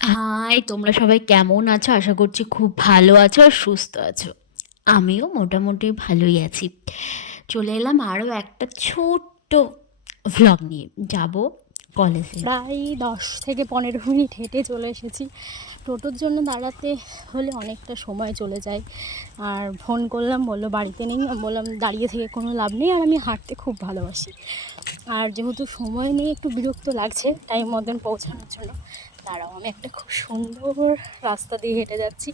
High, তোমরা সবাই কেমন আছো? আশা করছি খুব ভালো আছো আর সুস্থ আছো। আমিও মোটামুটি ভালোই আছি। চলে এলাম আরও একটা ছোট্ট ভ্লগ নিয়ে। যাব কলেজে। প্রায় 10 থেকে 15 মিনিট হেঁটে চলে এসেছি। টোটোর জন্য দাঁড়াতে হলে অনেকটা সময় চলে যায়। আর ফোন করলাম, বললো বাড়িতে নেই। আমি বললাম দাঁড়িয়ে থেকে কোনো লাভ নেই, আর আমি হাঁটতে খুব ভালোবাসি। আর যেহেতু সময় নেই, একটু বিরক্ত লাগছে টাইম মতন পৌঁছানোর জন্য। দাঁড়াও, আমি একটা খুব সুন্দর রাস্তা দিয়ে হেঁটে যাচ্ছি,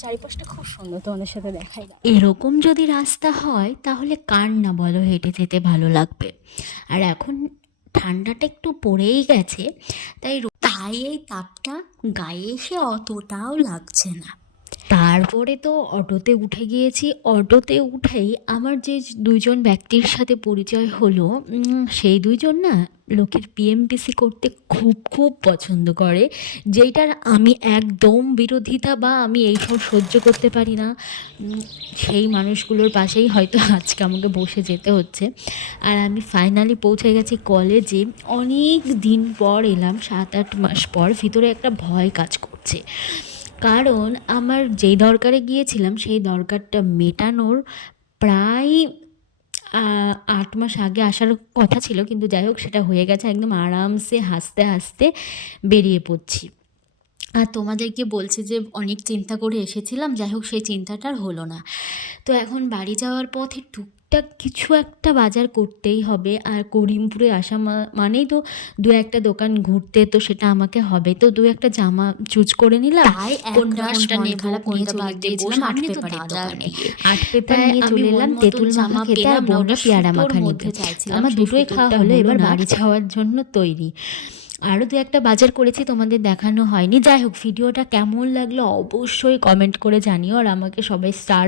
চারিপাশটা খুব সুন্দর, তোমাদের সাথে দেখাই। এরকম যদি রাস্তা হয় তাহলে কার না বলো হেঁটে যেতে ভালো লাগবে। আর এখন ঠান্ডাটা একটু পড়েই গেছে, তাই তাই এই তাপটা গায়ে এসে অতটাও লাগছে না। তারপরে তো অটোতে উঠে গিয়েছি। অটোতে উঠেই আমার যে দুইজন ব্যক্তির সাথে পরিচয় হলো, সেই দুইজন না লোকের পিএমপিসি করতে খুব খুব পছন্দ করে, যেইটার আমি একদম বিরোধিতা বা আমি এইসব সহ্য করতে পারি না। সেই মানুষগুলোর পাশেই হয়তো আজকে আমাকে বসে যেতে হচ্ছে। আর আমি ফাইনালি পৌঁছে গেছি কলেজে। অনেক দিন পর এলাম, 7-8 মাস পর। ভিতরে একটা ভয় কাজ করছে, কারণ আমার যেই দরকারে গিয়েছিলাম সেই দরকারটা মেটানোর প্রায় 8 মাস আগে আসার কথা ছিল, কিন্তু যাই হোক সেটা হয়ে গেছে। একদম আরামসে হাসতে হাসতে বেরিয়ে পড়ছি। আর তোমাদেরকে বলছি যে অনেক চিন্তা করে এসেছিলাম, যাই হোক সেই চিন্তাটা আর হলো না। তো এখন বাড়ি যাওয়ার পথে টুকটাক কিছু একটা বাজার করতেই হবে। আর করিমপুরে আসা মানেই তো দু একটা দোকান ঘুরতে, তো সেটা আমাকে হবে। তো দু একটা জামা চুজ করে নিলাম, তাই কোনটা কোনটা কোনটা মন নেব, খারাপ নিয়ে কোনটা চলে বাদ দিয়েছিলাম বসলাম আট সামনে তো পেপারের দাদার দোকানে। বিয়ে। আট পেপার তাই নিয়ে আমি চলে মন এলাম মতন তেঁতুল মাখা জামা খেতে, আর পেলাম না, বোনরা ওটা পেয়ারা সুতোর মাখা নিবে। মধ্যে তো চাইছিলাম, আমার সেই দুটোই খাওয়া সুতোরটা হলো, হলো এবার না। বাড়ি যাওয়ার জন্য তৈরি। আরও দু একটা বাজার করেছি, তোমাদের দেখানো হয়নি। যাই হোক, ভিডিওটা কেমন লাগলো অবশ্যই কমেন্ট করে জানিও, আর আমাকে সবাই স্টার